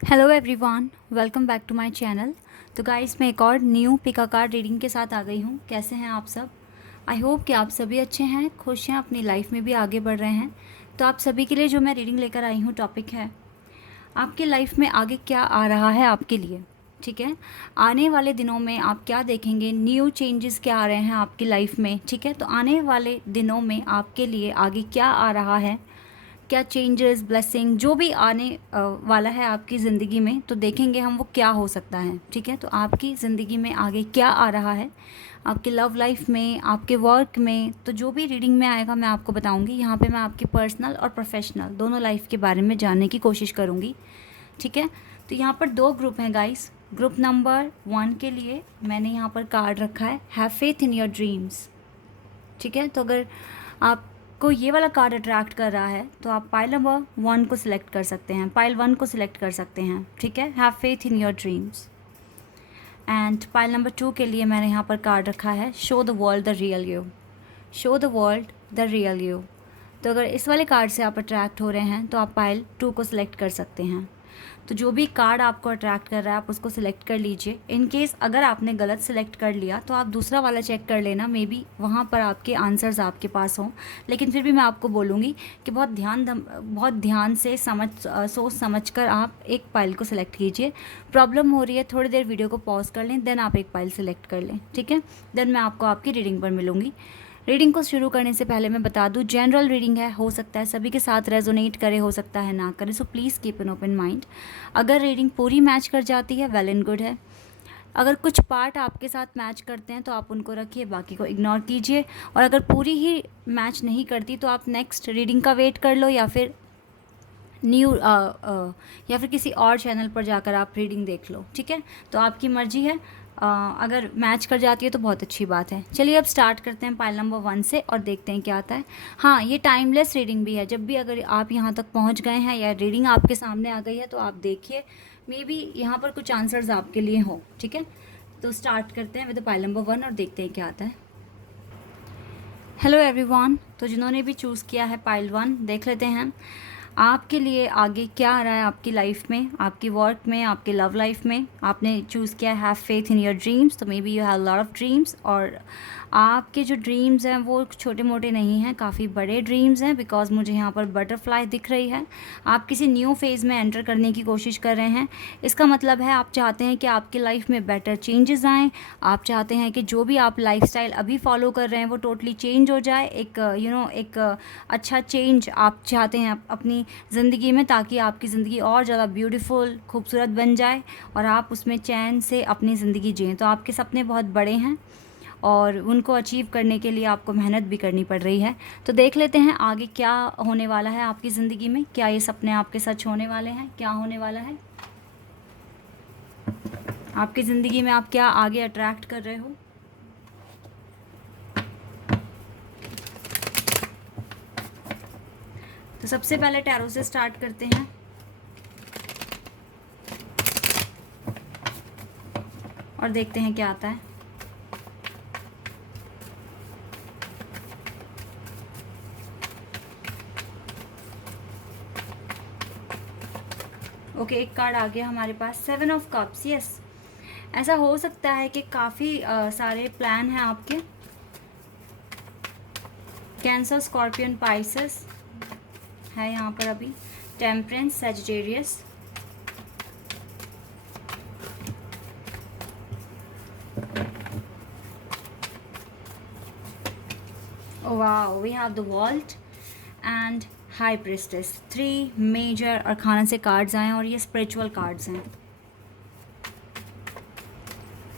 Hello everyone, welcome back to my channel. तो guys, मैं एक और न्यू पिका कार्ड रीडिंग के साथ आ गई हूँ। कैसे हैं आप सब? आई होप कि आप सभी अच्छे हैं, खुश हैं, अपनी लाइफ में भी आगे बढ़ रहे हैं। तो आप सभी के लिए जो मैं रीडिंग लेकर आई हूँ, टॉपिक है आपकी लाइफ में आगे क्या आ रहा है आपके लिए। ठीक है, आने वाले दिनों में आप क्या देखेंगे, न्यू चेंजेस क्या आ रहे हैं आपकी लाइफ में। ठीक है, तो आने वाले दिनों में आपके लिए आगे क्या आ रहा है, क्या चेंजेस, ब्लेसिंग जो भी आने वाला है आपकी ज़िंदगी में, तो देखेंगे हम वो क्या हो सकता है। ठीक है, तो आपकी ज़िंदगी में आगे क्या आ रहा है, आपके लव लाइफ में, आपके वर्क में, तो जो भी रीडिंग में आएगा मैं आपको बताऊंगी। यहाँ पे मैं आपकी पर्सनल और प्रोफेशनल दोनों लाइफ के बारे में जानने की कोशिश करूँगी। ठीक है, तो यहाँ पर दो ग्रुप हैं गाइस। ग्रुप नंबर 1 के लिए मैंने यहाँ पर कार्ड रखा है, have faith in your dreams. ठीक है, तो अगर आपको ये वाला कार्ड अट्रैक्ट कर रहा है तो आप पाइल नंबर 1 को सिलेक्ट कर सकते हैं, पाइल 1 को सिलेक्ट कर सकते हैं। ठीक है, have faith in your dreams. And pile number 2 के लिए मैंने यहाँ पर कार्ड रखा है, show the world the real you. Show the world the real you. तो अगर इस वाले कार्ड से आप अट्रैक्ट हो रहे हैं तो आप पाइल 2 को सिलेक्ट कर सकते हैं। तो जो भी कार्ड आपको अट्रैक्ट कर रहा है आप उसको सिलेक्ट कर लीजिए। इन केस अगर आपने गलत सिलेक्ट कर लिया तो आप दूसरा वाला चेक कर लेना, मे बी वहाँ पर आपके आंसर्स आपके पास हों। लेकिन फिर भी मैं आपको बोलूँगी कि बहुत ध्यान से सोच समझ कर आप एक पाइल को सिलेक्ट कीजिए। प्रॉब्लम हो रही है, थोड़ी देर वीडियो को पॉज कर लें, देन आप एक पाइल सिलेक्ट कर लें। ठीक है, देन मैं आपको आपकी रीडिंग पर मिलूँगी। रीडिंग को शुरू करने से पहले मैं बता दूं, जनरल रीडिंग है, हो सकता है सभी के साथ रेजोनेट करे, हो सकता है ना करे, so please keep an open mind. अगर रीडिंग पूरी मैच कर जाती है, वेल एंड गुड है। अगर कुछ पार्ट आपके साथ मैच करते हैं तो आप उनको रखिए, बाकी को इग्नोर कीजिए। और अगर पूरी ही मैच नहीं करती तो आप नेक्स्ट रीडिंग का वेट कर लो, या फिर या फिर किसी और चैनल पर जाकर आप रीडिंग देख लो। ठीक है, तो आपकी मर्जी है। अगर मैच कर जाती है तो बहुत अच्छी बात है। चलिए अब स्टार्ट करते हैं पाइल नंबर 1 से और देखते हैं क्या आता है। हाँ, ये टाइमलेस रीडिंग भी है। जब भी अगर आप यहाँ तक पहुँच गए हैं या रीडिंग आपके सामने आ गई है तो आप देखिए, मे बी यहाँ पर कुछ आंसर्स आपके लिए हो। ठीक है, तो स्टार्ट करते हैं विद पाइल नंबर 1 और देखते हैं क्या आता है। हेलो एवरीवन, तो जिन्होंने भी चूज़ किया है पाइल 1, देख लेते हैं आपके लिए आगे क्या आ रहा है आपकी लाइफ में, आपकी वर्क में, आपके लव लाइफ में। आपने चूज़ किया have faith in your dreams, तो may be you have lot of dreams. और आपके जो ड्रीम्स हैं वो छोटे मोटे नहीं हैं, काफ़ी बड़े ड्रीम्स हैं, बिकॉज मुझे यहाँ पर बटरफ्लाई दिख रही है। आप किसी न्यू फेज़ में एंटर करने की कोशिश कर रहे हैं। इसका मतलब है आप चाहते हैं कि आपकी लाइफ में बेटर चेंजेस आएँ। आप चाहते हैं कि जो भी आप लाइफस्टाइल अभी फॉलो कर रहे हैं वो टोटली चेंज हो जाए। एक एक अच्छा चेंज आप चाहते हैं अपनी ज़िंदगी में, ताकि आपकी ज़िंदगी और ज़्यादा ब्यूटीफुल, खूबसूरत बन जाए और आप उसमें चैन से अपनी ज़िंदगी जिएं। तो आपके सपने बहुत बड़े हैं और उनको अचीव करने के लिए आपको मेहनत भी करनी पड़ रही है। तो देख लेते हैं आगे क्या होने वाला है आपकी ज़िंदगी में। क्या ये सपने आपके सच होने वाले हैं? क्या होने वाला है आपकी ज़िंदगी में? आप क्या आगे अट्रैक्ट कर रहे हो? तो सबसे पहले टैरो से स्टार्ट करते हैं। और देखते हैं क्या आता है। ओके, एक कार्ड आ गया हमारे पास, 7 ऑफ कप्स। यस, ऐसा हो सकता है कि काफ़ी सारे प्लान हैं आपके। कैंसर, स्कॉर्पियन, पाइसेस है यहाँ पर अभी, temperance, Sagittarius. Wow, we have the world and high priestess. 3 major arcana से कार्ड्स आए हैं और ये स्पिरिचुअल कार्ड्स हैं।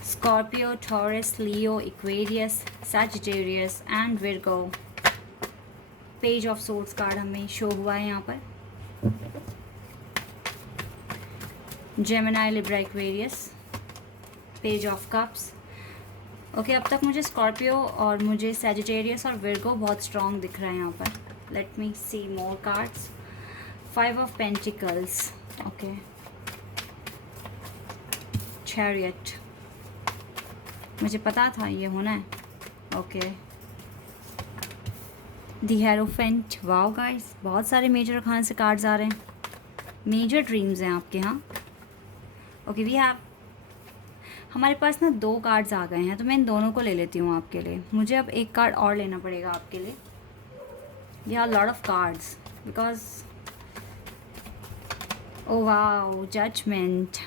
Scorpio, Taurus, Leo, Aquarius, Sagittarius and Virgo. Page of swords card हमें शो हुआ है यहाँ पर। Gemini, Libra, Aquarius, page of cups. Okay, अब तक मुझे स्कॉर्पियो और मुझे सैजिटेरियस और विर्गो बहुत स्ट्रॉन्ग दिख रहा है यहाँ पर। Let me see more cards. 5 of pentacles. Okay, chariot, मुझे पता था ये होना है। Okay, the hierophant. Wow guys, बहुत सारे मेजर खाने से कार्ड्स आ रहे हैं। मेजर ड्रीम्स हैं आपके यहाँ। ओके वी हैव, हमारे पास ना 2 कार्ड्स आ गए हैं, तो मैं इन दोनों को ले लेती हूँ आपके लिए। मुझे अब एक कार्ड और लेना पड़ेगा आपके लिए। या lot of cards because oh wow, judgment.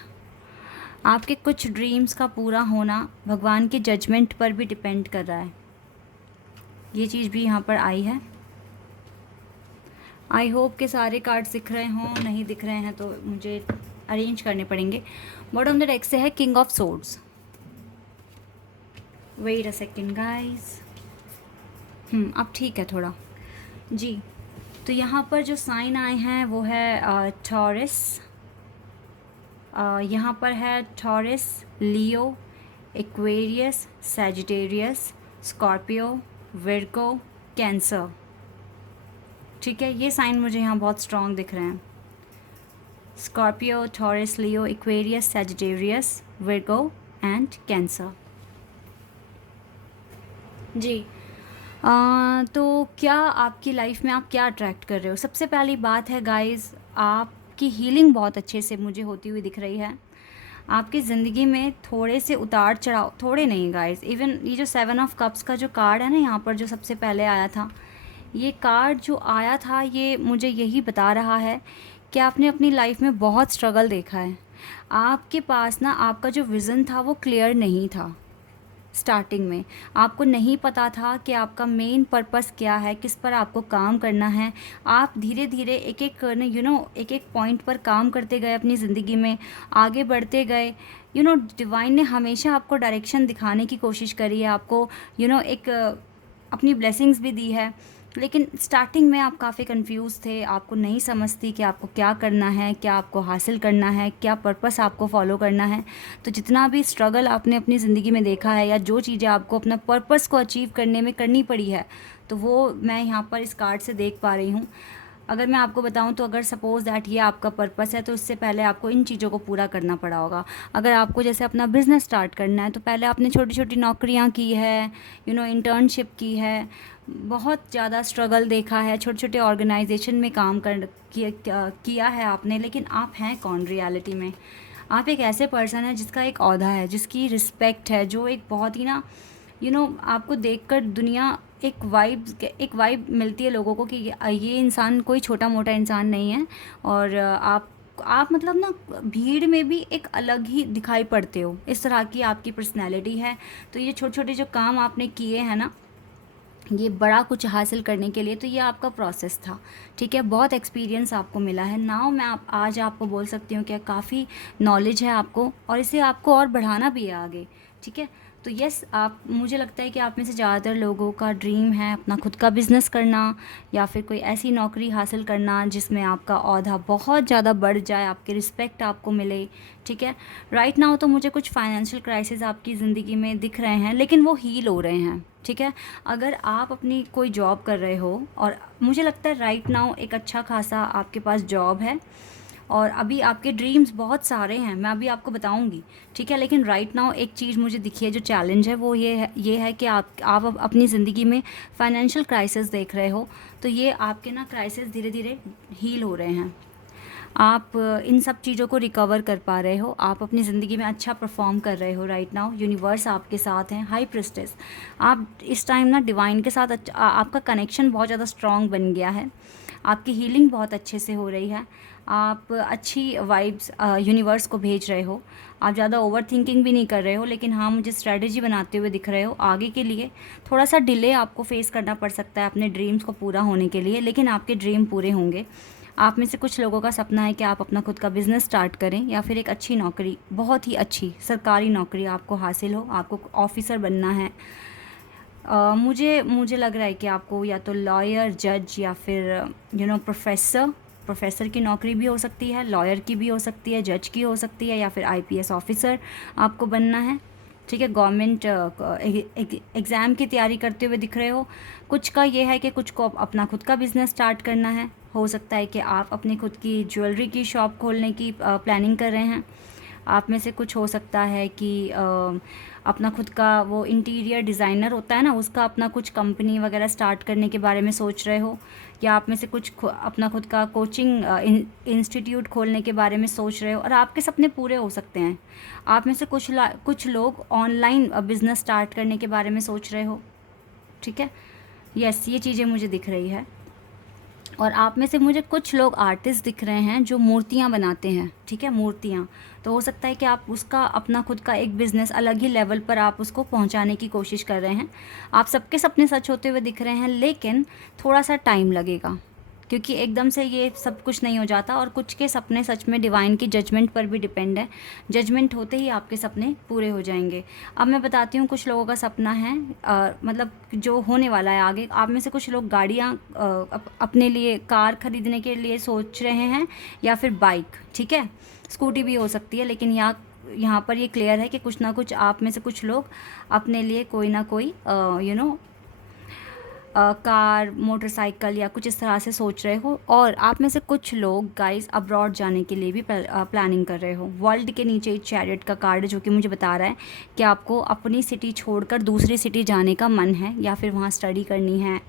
आपके कुछ ड्रीम्स का पूरा होना भगवान के जजमेंट पर भी डिपेंड कर रहा है। ये चीज़ भी यहाँ पर आई है। आई होप के सारे कार्ड्स दिख रहे हों, नहीं दिख रहे हैं तो मुझे अरेंज करने पड़ेंगे। बॉटम द डेक से है king of swords. Wait a second guys. अब ठीक है थोड़ा जी। तो यहाँ पर जो साइन आए हैं वो है टॉरस, यहाँ पर है Taurus, Leo, Aquarius, Sagittarius, Scorpio, Virgo, Cancer. ठीक है, ये साइन मुझे यहाँ बहुत स्ट्रॉन्ग दिख रहे हैं। Scorpio, Taurus, Leo, Aquarius, Sagittarius, Virgo and Cancer ji. तो क्या आपकी लाइफ में आप क्या अट्रैक्ट कर रहे हो? सबसे पहली बात है गाइस, आपकी हीलिंग बहुत अच्छे से मुझे होती हुई दिख रही है। आपकी ज़िंदगी में थोड़े से उतार चढ़ाव, थोड़े नहीं गाइस, इवन ये जो 7 ऑफ कप्स का जो कार्ड है ना यहाँ पर, जो सबसे पहले आया था, ये कार्ड जो आया था ये मुझे यही बता रहा है कि आपने अपनी लाइफ में बहुत स्ट्रगल देखा है। आपके पास ना आपका जो विज़न था वो क्लियर नहीं था। स्टार्टिंग में आपको नहीं पता था कि आपका मेन पर्पस क्या है, किस पर आपको काम करना है। आप धीरे धीरे एक एक एक एक पॉइंट पर काम करते गए, अपनी ज़िंदगी में आगे बढ़ते गए। डिवाइन ने हमेशा आपको डायरेक्शन दिखाने की कोशिश करी है, आपको एक अपनी ब्लेसिंग्स भी दी है। लेकिन स्टार्टिंग में आप काफ़ी कंफ्यूज थे, आपको नहीं समझती कि आपको क्या करना है, क्या आपको हासिल करना है, क्या पर्पस आपको फॉलो करना है। तो जितना भी स्ट्रगल आपने अपनी ज़िंदगी में देखा है, या जो चीज़ें आपको अपना पर्पस को अचीव करने में करनी पड़ी है, तो वो मैं यहाँ पर इस कार्ड से देख पा रही हूँ। अगर मैं आपको बताऊं तो अगर सपोज़ दैट ये आपका पर्पस है, तो इससे पहले आपको इन चीज़ों को पूरा करना पड़ा होगा। अगर आपको जैसे अपना बिज़नेस स्टार्ट करना है, तो पहले आपने छोटी छोटी नौकरियां की है, इंटर्नशिप की है, बहुत ज़्यादा स्ट्रगल देखा है, छोटे छोटे ऑर्गेनाइजेशन में काम किया है आपने। लेकिन आप हैं कौन रियलिटी में? आप एक ऐसे पर्सन है जिसका एक ओहदा है, जिसकी रिस्पेक्ट है, जो एक बहुत ही ना आपको देखकर दुनिया एक वाइब मिलती है लोगों को कि ये इंसान कोई छोटा मोटा इंसान नहीं है। और आप मतलब ना भीड़ में भी एक अलग ही दिखाई पड़ते हो, इस तरह की आपकी पर्सनैलिटी है। तो ये छोटे छोटे जो काम आपने किए हैं ना, ये बड़ा कुछ हासिल करने के लिए, तो ये आपका प्रोसेस था। ठीक है, बहुत एक्सपीरियंस आपको मिला है। नाउ मैं आज आपको बोल सकती हूँ कि काफ़ी नॉलेज है आपको, और इसे आपको और बढ़ाना भी है आगे। ठीक है, तो यस, मुझे लगता है कि आप में से ज़्यादातर लोगों का ड्रीम है अपना खुद का बिज़नेस करना, या फिर कोई ऐसी नौकरी हासिल करना जिसमें आपका ओहदा बहुत ज़्यादा बढ़ जाए, आपके रिस्पेक्ट आपको मिले। ठीक है, राइट नाउ तो मुझे कुछ फाइनेंशियल क्राइसिस आपकी ज़िंदगी में दिख रहे हैं, लेकिन वो हील हो रहे हैं। ठीक है, अगर आप अपनी कोई जॉब कर रहे हो, और मुझे लगता है राइट नाउ एक अच्छा खासा आपके पास जॉब है, और अभी आपके ड्रीम्स बहुत सारे हैं, मैं अभी आपको बताऊंगी। ठीक है, लेकिन राइट नाउ एक चीज़ मुझे दिखी है जो चैलेंज है, वो ये है कि आप अब अपनी ज़िंदगी में फाइनेंशियल क्राइसिस देख रहे हो। तो ये आपके ना क्राइसिस धीरे धीरे हील हो रहे हैं, आप इन सब चीज़ों को रिकवर कर पा रहे हो, आप अपनी ज़िंदगी में अच्छा परफॉर्म कर रहे हो। राइट नाउ यूनिवर्स आपके साथ हैं, हाई प्रिस्टेस। आप इस टाइम ना डिवाइन के साथ आपका कनेक्शन बहुत ज़्यादा स्ट्रॉन्ग बन गया है, आपकी हीलिंग बहुत अच्छे से हो रही है, आप अच्छी वाइब्स यूनिवर्स को भेज रहे हो, आप ज़्यादा ओवर थिंकिंग भी नहीं कर रहे हो। लेकिन हाँ, मुझे स्ट्रेटजी बनाते हुए दिख रहे हो आगे के लिए। थोड़ा सा डिले आपको फेस करना पड़ सकता है अपने ड्रीम्स को पूरा होने के लिए, लेकिन आपके ड्रीम पूरे होंगे। आप में से कुछ लोगों का सपना है कि आप अपना खुद का बिज़नेस स्टार्ट करें, या फिर एक अच्छी नौकरी, बहुत ही अच्छी सरकारी नौकरी आपको हासिल हो, आपको ऑफिसर बनना है। मुझे लग रहा है कि आपको या तो लॉयर, जज, या फिर प्रोफेसर की नौकरी भी हो सकती है, लॉयर की भी हो सकती है, जज की हो सकती है, या फिर आईपीएस ऑफिसर आपको बनना है। ठीक है, गवर्नमेंट एग्ज़ाम की तैयारी करते हुए दिख रहे हो। कुछ का ये है कि कुछ को अपना खुद का बिज़नेस स्टार्ट करना है। हो सकता है कि आप अपनी खुद की ज्वेलरी की शॉप खोलने की प्लानिंग कर रहे हैं। आप में से कुछ हो सकता है कि अपना खुद का वो इंटीरियर डिज़ाइनर होता है ना, उसका अपना कुछ कंपनी वगैरह स्टार्ट करने के बारे में सोच रहे हो, या आप में से कुछ अपना खुद का कोचिंग इंस्टीट्यूट खोलने के बारे में सोच रहे हो, और आपके सपने पूरे हो सकते हैं। आप में से कुछ लोग ऑनलाइन बिज़नेस स्टार्ट करने के बारे में सोच रहे हो, ठीक है। यस, ये चीज़ें मुझे दिख रही है। और आप में से मुझे कुछ लोग आर्टिस्ट दिख रहे हैं जो मूर्तियाँ बनाते हैं, ठीक है, मूर्तियाँ। तो हो सकता है कि आप उसका अपना खुद का एक बिज़नेस अलग ही लेवल पर आप उसको पहुंचाने की कोशिश कर रहे हैं। आप सबके सपने सच होते हुए दिख रहे हैं, लेकिन थोड़ा सा टाइम लगेगा, क्योंकि एकदम से ये सब कुछ नहीं हो जाता। और कुछ के सपने सच में डिवाइन की जजमेंट पर भी डिपेंड है। जजमेंट होते ही आपके सपने पूरे हो जाएंगे। अब मैं बताती हूँ, कुछ लोगों का सपना है मतलब जो होने वाला है आगे। आप में से कुछ लोग गाड़ियाँ अपने लिए कार खरीदने के लिए सोच रहे हैं, या फिर बाइक, ठीक है, स्कूटी भी हो सकती है। लेकिन यहाँ पर ये क्लियर है कि कुछ ना कुछ आप में से कुछ लोग अपने लिए कोई ना कोई कार, मोटरसाइकिल या कुछ इस तरह से सोच रहे हो। और आप में से कुछ लोग गाइस अब्रॉड जाने के लिए भी प्लानिंग कर रहे हो। वर्ल्ड के नीचे चैरियट का कार्ड जो कि मुझे बता रहा है कि आपको अपनी सिटी छोड़कर दूसरी सिटी जाने का मन है, या फिर वहाँ स्टडी करनी है,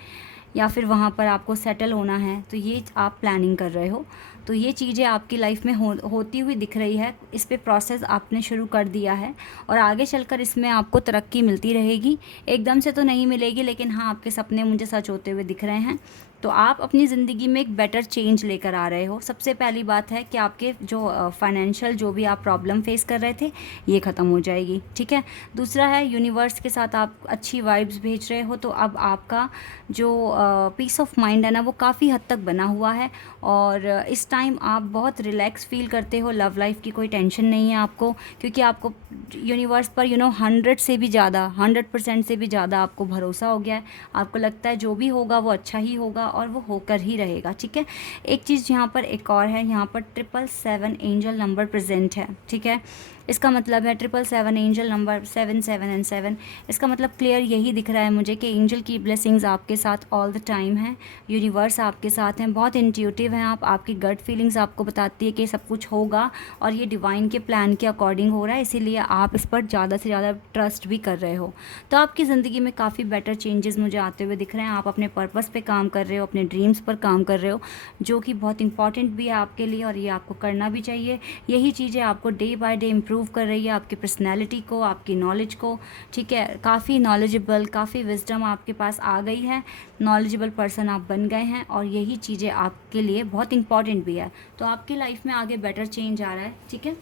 या फिर वहाँ पर आपको सेटल होना है। तो ये आप प्लानिंग कर रहे हो। तो ये चीज़ें आपकी लाइफ में होती हुई दिख रही है। इस पे प्रोसेस आपने शुरू कर दिया है, और आगे चलकर इसमें आपको तरक्की मिलती रहेगी। एकदम से तो नहीं मिलेगी, लेकिन हाँ, आपके सपने मुझे सच होते हुए दिख रहे हैं। तो आप अपनी ज़िंदगी में एक बेटर चेंज लेकर आ रहे हो। सबसे पहली बात है कि आपके जो फाइनेंशियल जो भी आप प्रॉब्लम फेस कर रहे थे, ये ख़त्म हो जाएगी, ठीक है। दूसरा है, यूनिवर्स के साथ आप अच्छी वाइब्स भेज रहे हो, तो अब आपका जो पीस ऑफ माइंड है ना, वो काफ़ी हद तक बना हुआ है। और इस टाइम आप बहुत रिलैक्स फील करते हो। लव लाइफ की कोई टेंशन नहीं है आपको, क्योंकि आपको यूनिवर्स पर 100 से भी ज़्यादा, 100% से भी ज़्यादा आपको भरोसा हो गया है। आपको लगता है जो भी होगा वो अच्छा ही होगा, और वो होकर ही रहेगा, ठीक है। एक चीज़ यहाँ पर एक और है, यहाँ पर 777 एंजल नंबर प्रेजेंट है, ठीक है। इसका मतलब है 777 एंजल नंबर 7 7 एंड 7। इसका मतलब क्लियर यही दिख रहा है मुझे कि एंजल की ब्लेसिंग्स आपके साथ ऑल द टाइम है। यूनिवर्स आपके साथ हैं, बहुत इंट्यूटिव हैं आप। आपकी गट फीलिंग्स आपको बताती है कि सब कुछ होगा, और ये डिवाइन के प्लान के अकॉर्डिंग हो रहा है, इसीलिए आप इस पर ज़्यादा से ज़्यादा ट्रस्ट भी कर रहे हो। तो आपकी ज़िंदगी में काफ़ी बेटर चेंजेस मुझे आते हुए दिख रहे हैं। आप अपने पर्पस पे काम कर रहे हो, अपने ड्रीम्स पर काम कर रहे हो, जो कि बहुत इंपॉर्टेंट भी है आपके लिए, और ये आपको करना भी चाहिए। यही चीज़ें आपको डे बाय डे इम्प्रूव कर रही है आपकी पर्सनैलिटी को, आपकी नॉलेज को, ठीक है। काफ़ी नॉलेजेबल, काफ़ी विजडम आपके पास आ गई है। नॉलेजेबल पर्सन आप बन गए हैं, और यही चीज़ें आपके लिए बहुत इंपॉर्टेंट भी है। तो आपकी लाइफ में आगे बेटर चेंज आ रहा है, ठीक है।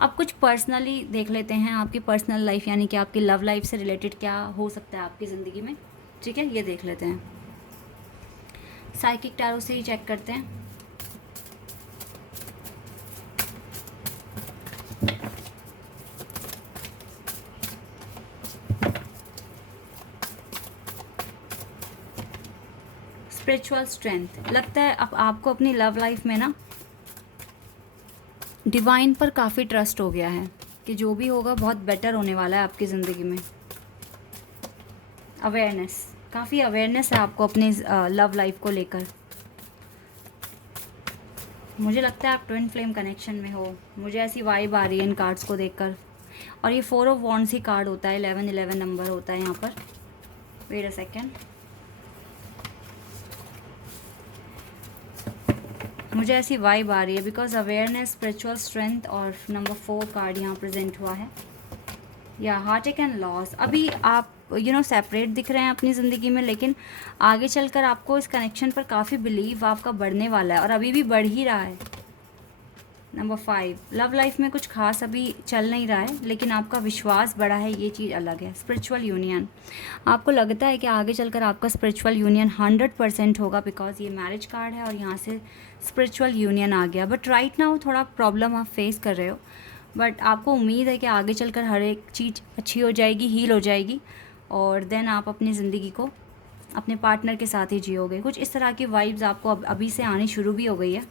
अब कुछ पर्सनली देख लेते हैं, आपकी पर्सनल लाइफ यानी कि आपकी लव लाइफ से रिलेटेड क्या हो सकता है आपकी ज़िंदगी में, ठीक है। ये देख लेते हैं, साइकिक टैरो से ही चेक करते हैं। स्पिरिचुअल स्ट्रेंथ, लगता है अब आपको अपनी लव लाइफ में ना डिवाइन पर काफ़ी ट्रस्ट हो गया है कि जो भी होगा बहुत बेटर होने वाला है आपकी ज़िंदगी में। अवेयरनेस, काफ़ी अवेयरनेस है आपको अपनी लव लाइफ को लेकर। मुझे लगता है आप ट्विन फ्लेम कनेक्शन में हो, मुझे ऐसी वाइब आ रही है इन कार्ड्स को देखकर। और ये 4 ऑफ वॉन्ड्स ही कार्ड होता है, 11 नंबर होता है यहाँ पर। वेट अ सेकेंड, मुझे ऐसी वाइब आ रही है बिकॉज अवेयरनेस, स्पिरिचुअल स्ट्रेंथ, और नंबर 4 कार्ड यहाँ प्रेजेंट हुआ है। या हार्ट एंड लॉस। अभी आप सेपरेट दिख रहे हैं अपनी ज़िंदगी में, लेकिन आगे चलकर आपको इस कनेक्शन पर काफ़ी बिलीव आपका बढ़ने वाला है, और अभी भी बढ़ ही रहा है। नंबर 5, लव लाइफ में कुछ खास अभी चल नहीं रहा है, लेकिन आपका विश्वास बढ़ा है, ये चीज़ अलग है। स्पिरिचुअल यूनियन, आपको लगता है कि आगे चलकर आपका स्पिरिचुअल यूनियन 100% होगा, बिकॉज ये मैरिज कार्ड है और यहाँ से स्पिरिचुअल यूनियन आ गया। बट राइट नाउ थोड़ा प्रॉब्लम आप फेस कर रहे हो, बट आपको उम्मीद है कि आगे चलकर हर एक चीज़ अच्छी हो जाएगी, हील हो जाएगी, और देन आप अपनी ज़िंदगी को अपने पार्टनर के साथ ही जियोगे। कुछ इस तरह की वाइब्स आपको अभी से आनी शुरू भी हो गई है।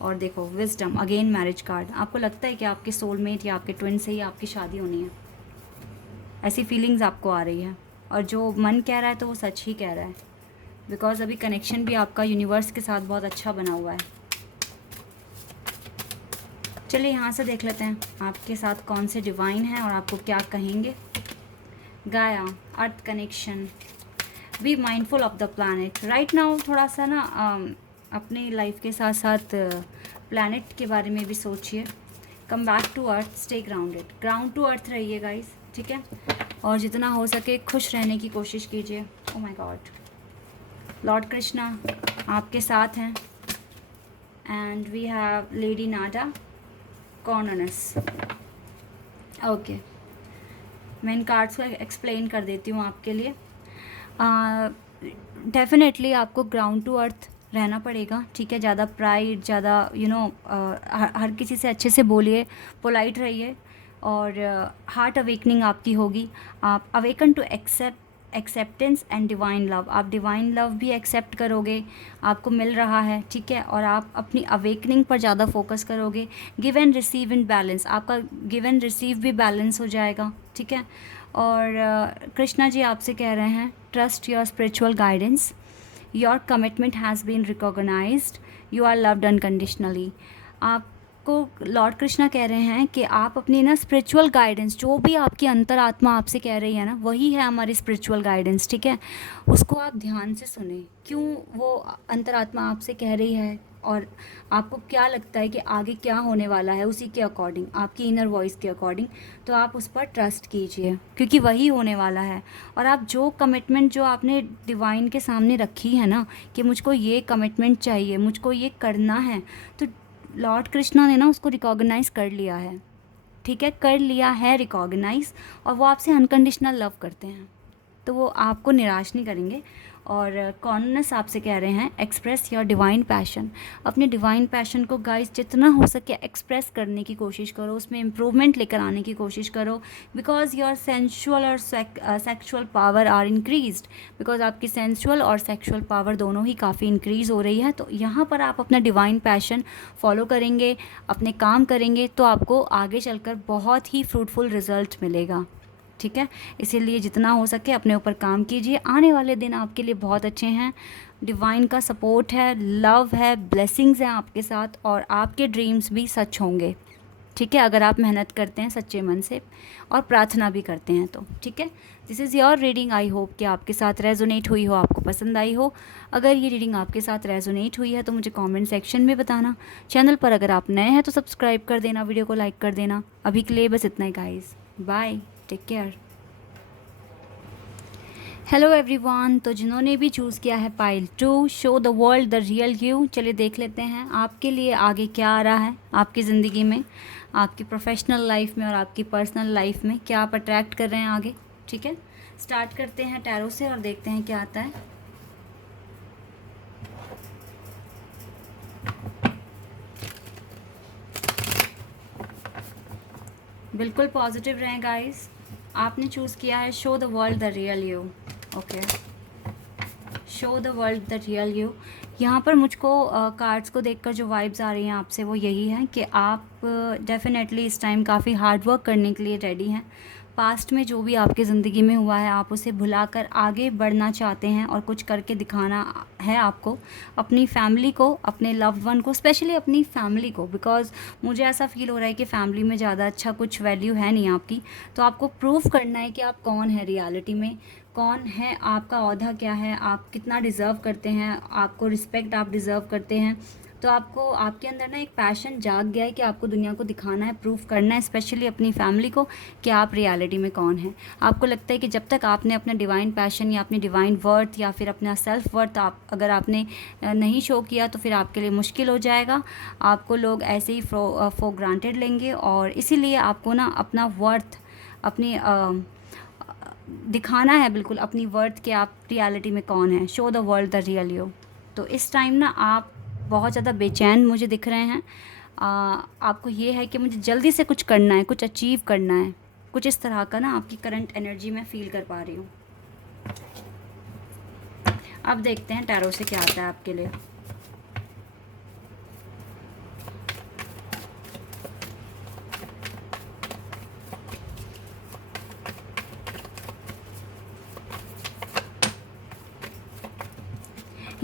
और देखो विजडम, अगेन मैरिज कार्ड, आपको लगता है कि आपके सोलमेट या आपके ट्विन से ही आपकी शादी होनी है, ऐसी फीलिंग्स आपको आ रही है। और जो मन कह रहा है तो वो सच ही कह रहा है, बिकॉज अभी कनेक्शन भी आपका यूनिवर्स के साथ बहुत अच्छा बना हुआ है। चलिए यहाँ से देख लेते हैं आपके साथ कौन से डिवाइन हैं और आपको क्या कहेंगे। Gaia, earth connection, be mindful of the planet. Right now थोड़ा सा ना अपनी लाइफ के साथ साथ प्लैनेट के बारे में भी सोचिए। Come back to earth, stay grounded, ground to earth रहिए गाइस, ठीक है। और जितना हो सके खुश रहने की कोशिश कीजिए। Oh my god, lord Krishna आपके साथ हैं। And we have lady Nada, corners. Okay, मैं इन कार्ड्स को एक्सप्लेन कर देती हूँ आपके लिए। डेफिनेटली आपको ग्राउंड टू अर्थ रहना पड़ेगा, ठीक है। ज़्यादा प्राइड, ज़्यादा हर किसी से अच्छे से बोलिए, पोलाइट रहिए, और हार्ट अवेकनिंग आपकी होगी। आप awaken to acceptance and divine love, आप डिवाइन लव भी एक्सेप्ट करोगे, आपको मिल रहा है, ठीक है। और आप अपनी अवेकनिंग पर ज़्यादा फोकस करोगे। Give and receive in balance, आपका गिव एंड रिसीव भी बैलेंस हो जाएगा, ठीक है। और कृष्णा जी आपसे कह रहे हैं, trust your spiritual guidance, your commitment has been recognised, you are loved unconditionally. आपको लॉर्ड कृष्णा कह रहे हैं कि आप अपनी ना स्पिरिचुअल गाइडेंस, जो भी आपकी अंतरात्मा आपसे कह रही है ना, वही है हमारी स्पिरिचुअल गाइडेंस, ठीक है। उसको आप ध्यान से सुने, क्यों वो अंतरात्मा आपसे कह रही है और आपको क्या लगता है कि आगे क्या होने वाला है, उसी के अकॉर्डिंग, आपकी इनर वॉइस के अकॉर्डिंग, तो आप उस पर ट्रस्ट कीजिए, क्योंकि वही होने वाला है। और आप जो कमिटमेंट जो आपने डिवाइन के सामने रखी है ना, कि मुझको ये कमिटमेंट चाहिए, मुझको ये करना है, तो लॉर्ड कृष्णा ने ना उसको रिकॉग्नाइज़ कर लिया है, ठीक है, कर लिया है रिकॉग्नाइज़। और वो आपसे अनकंडीशनल लव करते हैं, तो वो आपको निराश नहीं करेंगे। और कॉर्नस आपसे कह रहे हैं, एक्सप्रेस योर डिवाइन पैशन, अपने डिवाइन पैशन को गाइस जितना हो सके एक्सप्रेस करने की कोशिश करो, उसमें इम्प्रूवमेंट लेकर आने की कोशिश करो। बिकॉज योर सेंशुअल और sexual power are increased, because आपकी सेंशुअल और सेक्शुअल पावर दोनों ही काफ़ी इंक्रीज़ हो रही है। तो यहाँ पर आप अपना डिवाइन पैशन फॉलो करेंगे, अपने काम करेंगे, तो आपको आगे चलकर बहुत ही फ्रूटफुल रिजल्ट मिलेगा, ठीक है। इसीलिए जितना हो सके अपने ऊपर काम कीजिए, आने वाले दिन आपके लिए बहुत अच्छे हैं। डिवाइन का सपोर्ट है, लव है, ब्लेसिंग्स हैं आपके साथ, और आपके ड्रीम्स भी सच होंगे, ठीक है, अगर आप मेहनत करते हैं सच्चे मन से और प्रार्थना भी करते हैं तो, ठीक है। This is your reading, I hope कि आपके साथ रेजोनेट हुई हो, आपको पसंद आई हो। अगर ये रीडिंग आपके साथ रेजोनेट हुई है तो मुझे कमेंट सेक्शन में बताना। चैनल पर अगर आप नए हैं तो सब्सक्राइब कर देना, वीडियो को लाइक कर देना। अभी के लिए बस इतना ही guys, bye, take care. Hello everyone, तो जिन्होंने भी चूज़ किया है pile 2, show the world the real you, चलिए देख लेते हैं आपके लिए आगे क्या आ रहा है आपकी ज़िंदगी में, आपकी प्रोफेशनल लाइफ में और आपकी पर्सनल लाइफ में क्या आप अट्रैक्ट कर रहे हैं आगे, ठीक है। स्टार्ट करते हैं टैरो से और देखते हैं क्या आता है। बिल्कुल पॉजिटिव रहें गाइस। आपने चूज़ किया है show the world the real you, okay, show the world the real you. यहाँ पर मुझको कार्ड्स को देखकर जो वाइब्स आ रही हैं आपसे वो यही है कि आप डेफिनेटली इस टाइम काफ़ी हार्ड वर्क करने के लिए रेडी हैं। पास्ट में जो भी आपकी ज़िंदगी में हुआ है आप उसे भुलाकर आगे बढ़ना चाहते हैं और कुछ करके दिखाना है आपको, अपनी फैमिली को, अपने लव्ड वन को, स्पेशली अपनी फैमिली को, बिकॉज़ मुझे ऐसा फील हो रहा है कि फैमिली में ज़्यादा अच्छा कुछ वैल्यू है नहीं आपकी। तो आपको प्रूव करना है कि आप कौन है रियलिटी में, कौन है, आपका ओहदा क्या है, आप कितना डिज़र्व करते हैं, आपको रिस्पेक्ट आप डिज़र्व करते हैं। तो आपको, आपके अंदर ना एक पैशन जाग गया है कि आपको दुनिया को दिखाना है, प्रूफ करना है, स्पेशली अपनी फैमिली को, कि आप रियलिटी में कौन है। आपको लगता है कि जब तक आपने अपना डिवाइन पैशन या अपनी डिवाइन वर्थ या फिर अपना सेल्फ वर्थ अगर आपने नहीं शो किया तो फिर आपके लिए मुश्किल हो जाएगा। आपको लोग ऐसे ही फॉर ग्रांटेड लेंगे, और इसीलिए आपको ना अपना वर्थ, अपनी दिखाना है, बिल्कुल अपनी वर्थ के आप रियलिटी में कौन है। Show the world the real you. तो इस टाइम ना आप बहुत ज़्यादा बेचैन मुझे दिख रहे हैं। आपको ये है कि मुझे जल्दी से कुछ करना है, कुछ अचीव करना है, कुछ इस तरह का ना आपकी करंट एनर्जी में फील कर पा रही हूँ। अब देखते हैं टैरो से क्या आता है आपके लिए।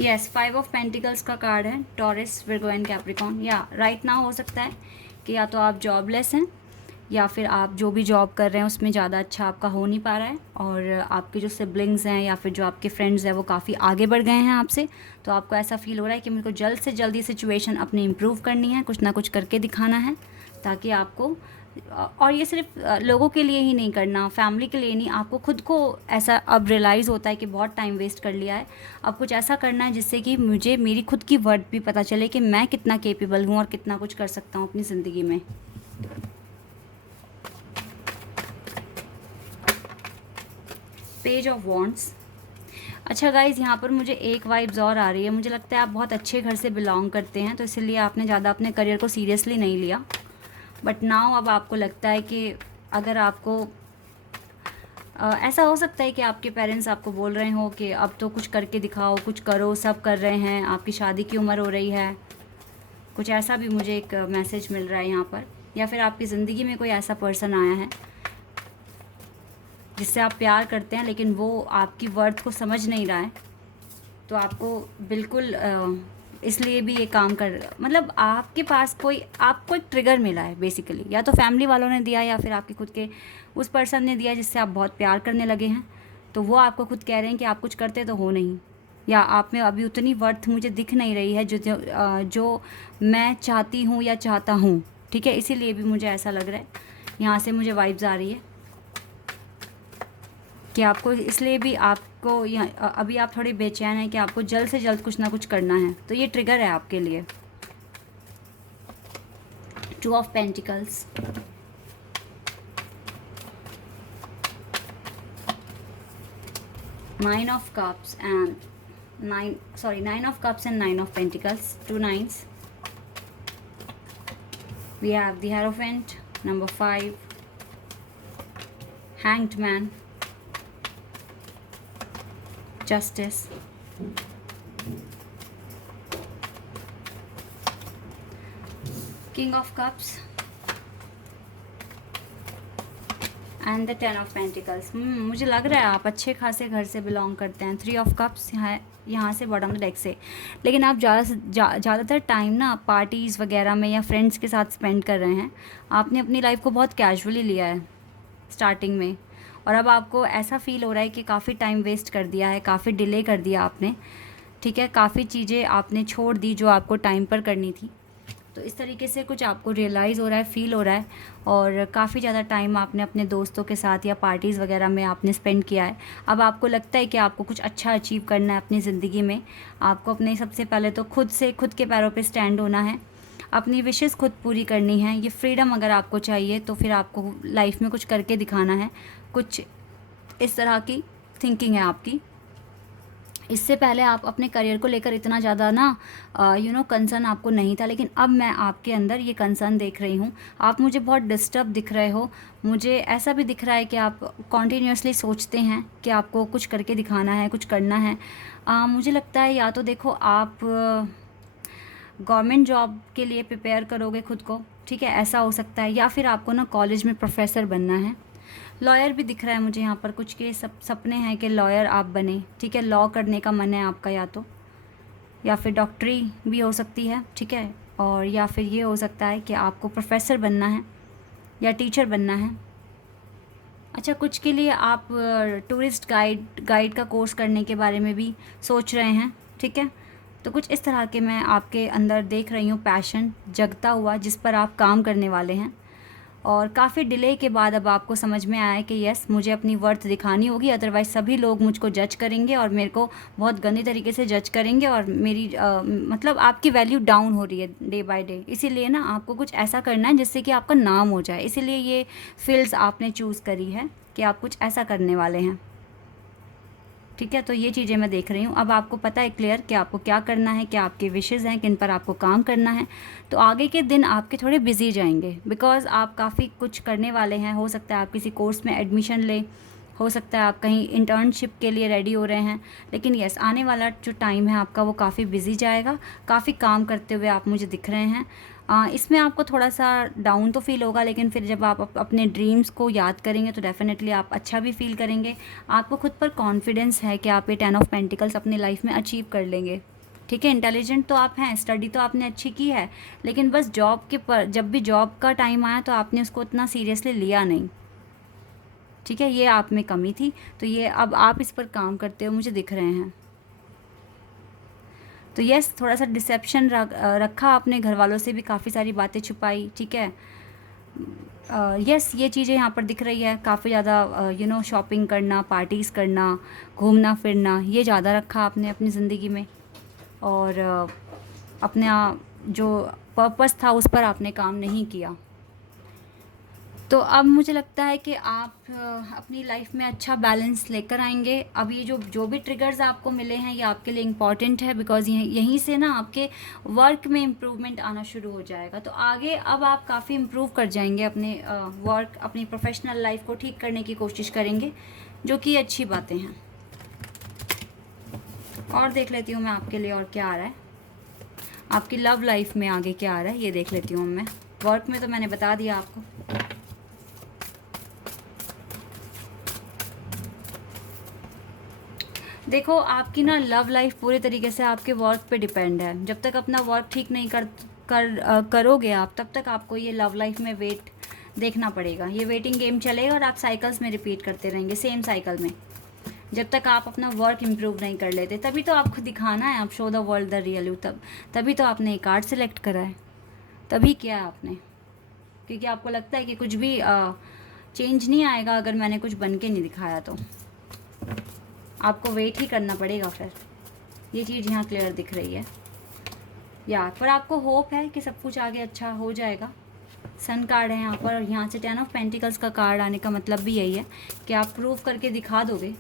यस, 5 ऑफ पेंटिकल्स का कार्ड है, टॉरस, विर्गो एंड कैप्रिकॉर्न। या राइट नाउ हो सकता है कि या तो आप जॉबलेस हैं या फिर आप जो भी जॉब कर रहे हैं उसमें ज़्यादा अच्छा आपका हो नहीं पा रहा है, और आपके जो सिबलिंग्स हैं या फिर जो आपके फ्रेंड्स हैं वो काफ़ी आगे बढ़ गए हैं आपसे, तो आपको ऐसा फील हो रहा है कि मेरे को जल्द से जल्द ये सिचुएशन अपनी इम्प्रूव करनी है, कुछ ना कुछ करके दिखाना है, ताकि आपको, और ये सिर्फ लोगों के लिए ही नहीं करना, फैमिली के लिए नहीं, आपको खुद को ऐसा अब रियलाइज़ होता है कि बहुत टाइम वेस्ट कर लिया है, अब कुछ ऐसा करना है जिससे कि मुझे मेरी खुद की वर्थ भी पता चले कि मैं कितना केपेबल हूँ और कितना कुछ कर सकता हूँ अपनी ज़िंदगी में। Page of wands. अच्छा गाइज़, यहाँ पर मुझे एक वाइब्स और आ रही है, मुझे लगता है आप बहुत अच्छे घर से बिलोंग करते हैं, तो इसलिए आपने ज़्यादा अपने करियर को सीरियसली नहीं लिया, बट नाउ अब आपको लगता है कि अगर आपको ऐसा हो सकता है कि आपके पेरेंट्स आपको बोल रहे हो कि अब तो कुछ करके दिखाओ, कुछ करो, सब कर रहे हैं, आपकी शादी की उम्र हो रही है, कुछ ऐसा भी मुझे एक मैसेज मिल रहा है यहाँ पर, या फिर आपकी ज़िंदगी में कोई ऐसा पर्सन आया है जिससे आप प्यार करते हैं लेकिन वो आपकी वर्थ को समझ नहीं रहा है, तो आपको बिल्कुल इसलिए भी ये काम कर, मतलब आपके पास आपको एक ट्रिगर मिला है बेसिकली, या तो फैमिली वालों ने दिया या फिर आपके खुद के उस पर्सन ने दिया जिससे आप बहुत प्यार करने लगे हैं, तो वो आपको खुद कह रहे हैं कि आप कुछ करते तो हो नहीं, या आप में अभी उतनी वर्थ मुझे दिख नहीं रही है जो मैं चाहती हूँ या चाहता हूँ, ठीक है, इसीलिए भी मुझे ऐसा लग रहा है, यहाँ से मुझे वाइब्स आ रही है कि आपको, इसलिए भी आपको यहाँ अभी आप थोड़ी बेचैन हैं कि आपको जल्द से जल्द कुछ ना कुछ करना है, तो ये ट्रिगर है आपके लिए। 2 of pentacles, nine of cups and 9 of cups and 9 of pentacles, 2 9s. We have the Hierophant, number 5, Hanged Man, Justice, King of Cups and the 10 of pentacles. मुझे लग रहा है आप अच्छे खासे घर से बिलोंग करते हैं। 3 ऑफ कप्स यहाँ से बॉटम ऑफ द डेक से, लेकिन आप ज़्यादातर टाइम ना पार्टीज़ वगैरह में या फ्रेंड्स के साथ स्पेंड कर रहे हैं। आपने अपनी लाइफ को बहुत कैजुअली लिया है स्टार्टिंग में, और अब आपको ऐसा फील हो रहा है कि काफ़ी टाइम वेस्ट कर दिया है, काफ़ी डिले कर दिया आपने, ठीक है, काफ़ी चीज़ें आपने छोड़ दी जो आपको टाइम पर करनी थी। तो इस तरीके से कुछ आपको रियलाइज़ हो रहा है, फील हो रहा है, और काफ़ी ज़्यादा टाइम आपने अपने दोस्तों के साथ या पार्टीज़ वगैरह में आपने स्पेंड किया है। अब आपको लगता है कि आपको कुछ अच्छा अचीव करना है अपनी ज़िंदगी में। आपको अपने सबसे पहले तो खुद के पैरों पे स्टैंड होना है, अपनी विशेज़ खुद पूरी करनी है। ये फ्रीडम अगर आपको चाहिए तो फिर आपको लाइफ में कुछ करके दिखाना है। कुछ इस तरह की थिंकिंग है आपकी। इससे पहले आप अपने करियर को लेकर इतना ज़्यादा ना कंसर्न आपको नहीं था, लेकिन अब मैं आपके अंदर ये कंसर्न देख रही हूँ। आप मुझे बहुत डिस्टर्ब दिख रहे हो। मुझे ऐसा भी दिख रहा है कि आप कॉन्टीन्यूसली सोचते हैं कि आपको कुछ करके दिखाना है, कुछ करना है। मुझे लगता है या तो देखो आप गवर्नमेंट जॉब के लिए प्रिपेयर करोगे खुद को, ठीक है, ऐसा हो सकता है, या फिर आपको ना कॉलेज में प्रोफेसर बनना है। लॉयर भी दिख रहा है मुझे यहाँ पर, कुछ के सपने हैं कि लॉयर आप बने, ठीक है, लॉ करने का मन है आपका, या फिर डॉक्टरी भी हो सकती है, ठीक है, और या फिर ये हो सकता है कि आपको प्रोफेसर बनना है या टीचर बनना है। अच्छा, कुछ के लिए आप टूरिस्ट गाइड का कोर्स करने के बारे में भी सोच रहे हैं, ठीक है। तो कुछ इस तरह के मैं आपके अंदर देख रही हूँ पैशन जगता हुआ, जिस पर आप काम करने वाले हैं। और काफ़ी डिले के बाद अब आपको समझ में आया है कि यस, मुझे अपनी वर्थ दिखानी होगी, अदरवाइज़ सभी लोग मुझको जज करेंगे और मेरे को बहुत गंदे तरीके से जज करेंगे, और मेरी मतलब आपकी वैल्यू डाउन हो रही है डे बाय डे। इसीलिए ना आपको कुछ ऐसा करना है जिससे कि आपका नाम हो जाए। इसीलिए ये फील्ड्स आपने चूज़ करी है कि आप कुछ ऐसा करने वाले हैं, ठीक है। तो ये चीज़ें मैं देख रही हूँ। अब आपको पता है क्लियर कि आपको क्या करना है, क्या आपके विशेज़ हैं, किन पर आपको काम करना है। तो आगे के दिन आपके थोड़े बिजी जाएंगे, बिकॉज़ आप काफ़ी कुछ करने वाले हैं। हो सकता है आप किसी कोर्स में एडमिशन लें, हो सकता है आप कहीं इंटर्नशिप के लिए रेडी हो रहे हैं, लेकिन यस, आने वाला जो टाइम है आपका वो काफ़ी बिजी जाएगा। काफ़ी काम करते हुए आप मुझे दिख रहे हैं। इसमें आपको थोड़ा सा डाउन तो फील होगा, लेकिन फिर जब आप अपने ड्रीम्स को याद करेंगे तो डेफिनेटली आप अच्छा भी फील करेंगे। आपको खुद पर कॉन्फिडेंस है कि आप ये 10 ऑफ पेंटिकल्स अपनी लाइफ में अचीव कर लेंगे। ठीक है, इंटेलिजेंट तो आप हैं, स्टडी तो आपने अच्छी की है, लेकिन बस जॉब के पर जब भी जॉब का टाइम आया तो आपने उसको उतना सीरियसली लिया नहीं। ठीक है, ये आप में कमी थी, तो ये अब आप इस पर काम करते हो मुझे दिख रहे हैं। तो यस, थोड़ा सा डिसेप्शन रखा आपने, घर वालों से भी काफ़ी सारी बातें छुपाई। ठीक है, यस, ये चीज़ें यहाँ पर दिख रही है, काफ़ी ज़्यादा शॉपिंग करना, पार्टीज़ करना, घूमना फिरना, ये ज़्यादा रखा आपने अपनी ज़िंदगी में, और अपना जो पर्पस था उस पर आपने काम नहीं किया। तो अब मुझे लगता है कि आप अपनी लाइफ में अच्छा बैलेंस लेकर आएंगे। अब ये जो भी ट्रिगर्स आपको मिले हैं ये आपके लिए इम्पॉर्टेंट है, बिकॉज़ यहीं से ना आपके वर्क में इम्प्रूवमेंट आना शुरू हो जाएगा। तो आगे अब आप काफ़ी इम्प्रूव कर जाएंगे अपने वर्क, अपनी प्रोफेशनल लाइफ को ठीक करने की कोशिश करेंगे, जो कि अच्छी बातें हैं। और देख लेती हूँ मैं आपके लिए और क्या आ रहा है, आपकी लव लाइफ में आगे क्या आ रहा है ये देख लेती हूँ मैं। वर्क में तो मैंने बता दिया आपको। देखो, आपकी ना लव लाइफ पूरे तरीके से आपके वर्क पे डिपेंड है। जब तक अपना वर्क ठीक नहीं करोगे आप, तब तक आपको ये लव लाइफ में वेट देखना पड़ेगा। ये वेटिंग गेम चलेगा और आप साइकिल्स में रिपीट करते रहेंगे, सेम साइकिल में, जब तक आप अपना वर्क इम्प्रूव नहीं कर लेते। तभी तो आपको दिखाना है, आप show the world the real you, तभी तो आपने एक कार्ड सेलेक्ट करा है, तभी किया है आपने, क्योंकि आपको लगता है कि कुछ भी चेंज नहीं आएगा अगर मैंने कुछ बन के नहीं दिखाया, तो आपको वेट ही करना पड़ेगा फिर। ये चीज़ यहाँ क्लियर दिख रही है पर आपको होप है कि सब कुछ आगे अच्छा हो जाएगा। सन कार्ड है यहाँ पर, और यहाँ से 10 ऑफ पेंटिकल्स का कार्ड आने का मतलब भी यही है कि आप प्रूव करके दिखा दोगे।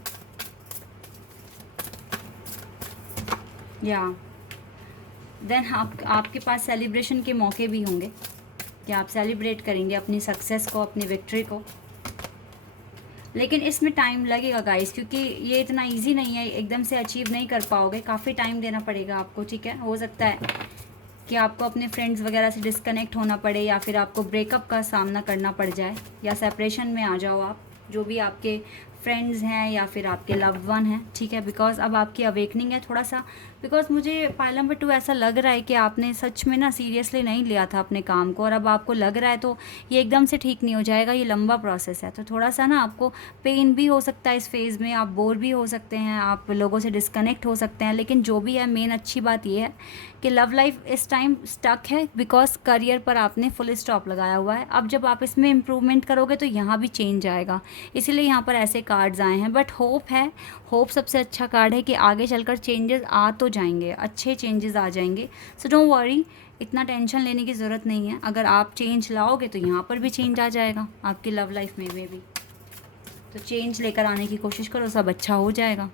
देन आपके पास सेलिब्रेशन के मौके भी होंगे कि आप सेलिब्रेट करेंगे अपनी सक्सेस को, अपनी विक्ट्री को। लेकिन इसमें टाइम लगेगा गाइस, क्योंकि ये इतना इजी नहीं है, एकदम से अचीव नहीं कर पाओगे, काफ़ी टाइम देना पड़ेगा आपको। ठीक है, हो सकता है कि आपको अपने फ्रेंड्स वगैरह से डिस्कनेक्ट होना पड़े, या फिर आपको ब्रेकअप का सामना करना पड़ जाए, या सेपरेशन में आ जाओ आप, जो भी आपके फ्रेंड्स हैं या फिर आपके लव्ड वन हैं। ठीक है, बिकॉज अब आपकी अवेकनिंग है थोड़ा सा, बिकॉज मुझे पाइल नंबर 2 ऐसा लग रहा है कि आपने सच में ना सीरियसली नहीं लिया था अपने काम को, और अब आपको लग रहा है, तो ये एकदम से ठीक नहीं हो जाएगा, ये लंबा प्रोसेस है। तो थोड़ा सा ना आपको पेन भी हो सकता है इस फेज़ में, आप बोर भी हो सकते हैं, आप लोगों से डिस्कनेक्ट हो सकते हैं, लेकिन जो भी है, मेन अच्छी बात ये है कि लव लाइफ इस टाइम स्टक है, बिकॉज करियर पर आपने फुल स्टॉप लगाया हुआ है। अब जब आप इसमें इम्प्रूवमेंट करोगे तो यहाँ भी चेंज आएगा, इसीलिए यहाँ पर ऐसे कार्ड्स आए हैं। बट होप है, होप सबसे अच्छा कार्ड है कि आगे चलकर चेंजेस आ तो जाएंगे, अच्छे चेंजेस आ जाएंगे। सो डोंट वरी, इतना टेंशन लेने की ज़रूरत नहीं है। अगर आप चेंज लाओगे तो यहाँ पर भी चेंज आ जाएगा, आपकी लव लाइफ में भी। तो चेंज लेकर आने की कोशिश करो, सब अच्छा हो जाएगा।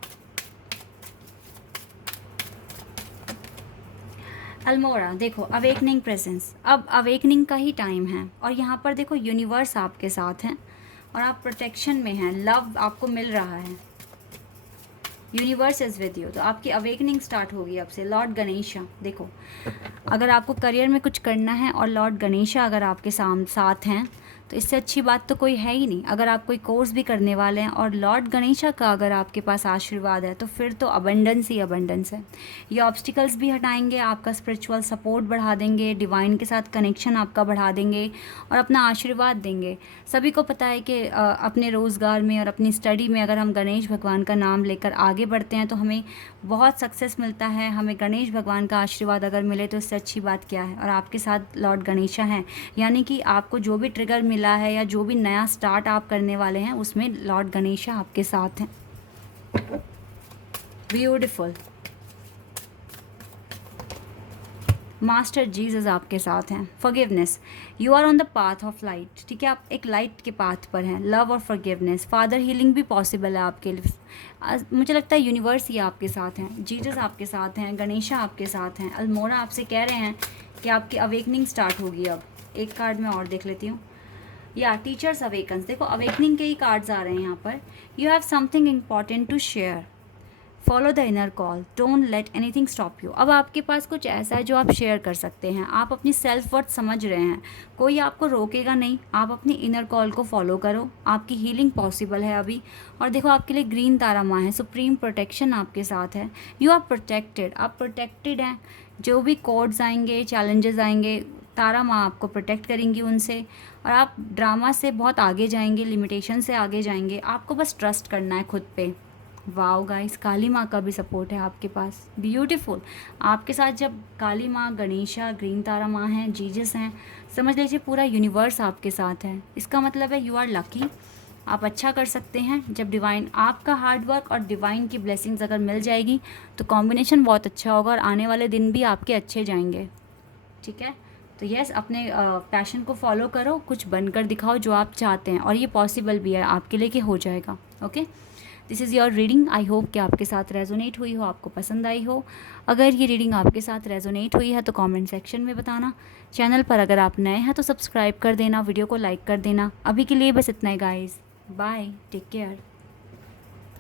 अल्मोरा, देखो अवेकनिंग प्रेजेंस, अब अवेकनिंग का ही टाइम है, और यहाँ पर देखो यूनिवर्स आपके साथ हैं और आप प्रोटेक्शन में हैं, लव आपको मिल रहा है, यूनिवर्स इज़ विद यू। तो आपकी अवेकनिंग स्टार्ट होगी अब से। लॉर्ड गणेशा, देखो अगर आपको करियर में कुछ करना है और लॉर्ड गणेशा अगर आपके साथ हैं, तो इससे अच्छी बात तो कोई है ही नहीं। अगर आप कोई कोर्स भी करने वाले हैं और लॉर्ड गणेशा का अगर आपके पास आशीर्वाद है, तो फिर तो अबंडेंस ही अबंडेंस है। ये ऑब्स्टिकल्स भी हटाएंगे, आपका स्पिरिचुअल सपोर्ट बढ़ा देंगे, डिवाइन के साथ कनेक्शन आपका बढ़ा देंगे और अपना आशीर्वाद देंगे। सभी को पता है कि अपने रोज़गार में और अपनी स्टडी में अगर हम गणेश भगवान का नाम लेकर आगे बढ़ते हैं तो हमें बहुत सक्सेस मिलता है। हमें गणेश भगवान का आशीर्वाद अगर मिले तो इससे अच्छी बात क्या है। और आपके साथ लॉर्ड गणेशा हैं, यानी कि आपको जो भी ट्रिगर मिला है या जो भी नया स्टार्ट आप करने वाले हैं उसमें लॉर्ड गणेशा आपके साथ हैं। ब्यूटीफुल। मास्टर जीसस आपके साथ हैं। Forgiveness, you are on the path of light. ठीक है, आप एक लाइट के पाथ पर हैं। लव और फॉरगिवनेस, फादर हीलिंग भी पॉसिबल है आपके लिए। मुझे लगता है यूनिवर्स ही आपके साथ हैं, जीसस आपके साथ हैं, गणेशा आपके साथ हैं। अल्मोरा आपसे कह रहे हैं कि आपकी अवेकनिंग स्टार्ट होगी। अब एक कार्ड मैं और देख लेती हूँ। या टीचर्स अवेकन्स, देखो अवेकनिंग के ही कार्ड्स आ रहे हैं यहाँ पर। You have something important to share. Follow the inner call, don't let anything stop you. अब आपके पास कुछ ऐसा है जो आप शेयर कर सकते हैं, आप अपनी सेल्फ वर्थ समझ रहे हैं, कोई आपको रोकेगा नहीं। आप अपनी इनर कॉल को फॉलो करो, आपकी हीलिंग पॉसिबल है अभी। और देखो आपके लिए ग्रीन तारा माँ है, सुप्रीम प्रोटेक्शन आपके साथ है। यू आर प्रोटेक्टेड, आप प्रोटेक्टेड हैं। जो भी कॉड्स आएंगे, चैलेंजेस आएंगे, तारा माँ आपको प्रोटेक्ट करेंगी उनसे, और आप ड्रामा से बहुत आगे जाएंगे, लिमिटेशन से आगे जाएंगे। आपको बस ट्रस्ट करना है खुद पे। वाओ गाइस, काली माँ का भी सपोर्ट है आपके पास, ब्यूटीफुल। आपके साथ जब काली माँ, गणेशा, ग्रीन तारा माँ हैं, जीजस हैं, समझ लीजिए पूरा यूनिवर्स आपके साथ है। इसका मतलब है यू आर लकी, आप अच्छा कर सकते हैं। जब डिवाइन आपका हार्ड वर्क और डिवाइन की ब्लेसिंग्स अगर मिल जाएगी तो कॉम्बिनेशन बहुत अच्छा होगा और आने वाले दिन भी आपके अच्छे जाएंगे। ठीक है, तो यस, अपने पैशन को फॉलो करो, कुछ बनकर दिखाओ जो आप चाहते हैं, और ये पॉसिबल भी है आपके लिए कि हो जाएगा। Okay, this is your reading. I hope कि आपके साथ रेजोनेट हुई हो, आपको पसंद आई हो। अगर ये रीडिंग आपके साथ रेजोनेट हुई है तो कमेंट सेक्शन में बताना। चैनल पर अगर आप नए हैं तो सब्सक्राइब कर देना, वीडियो को लाइक कर देना। अभी के लिए बस इतना ही गाइस, बाय, टेक केयर।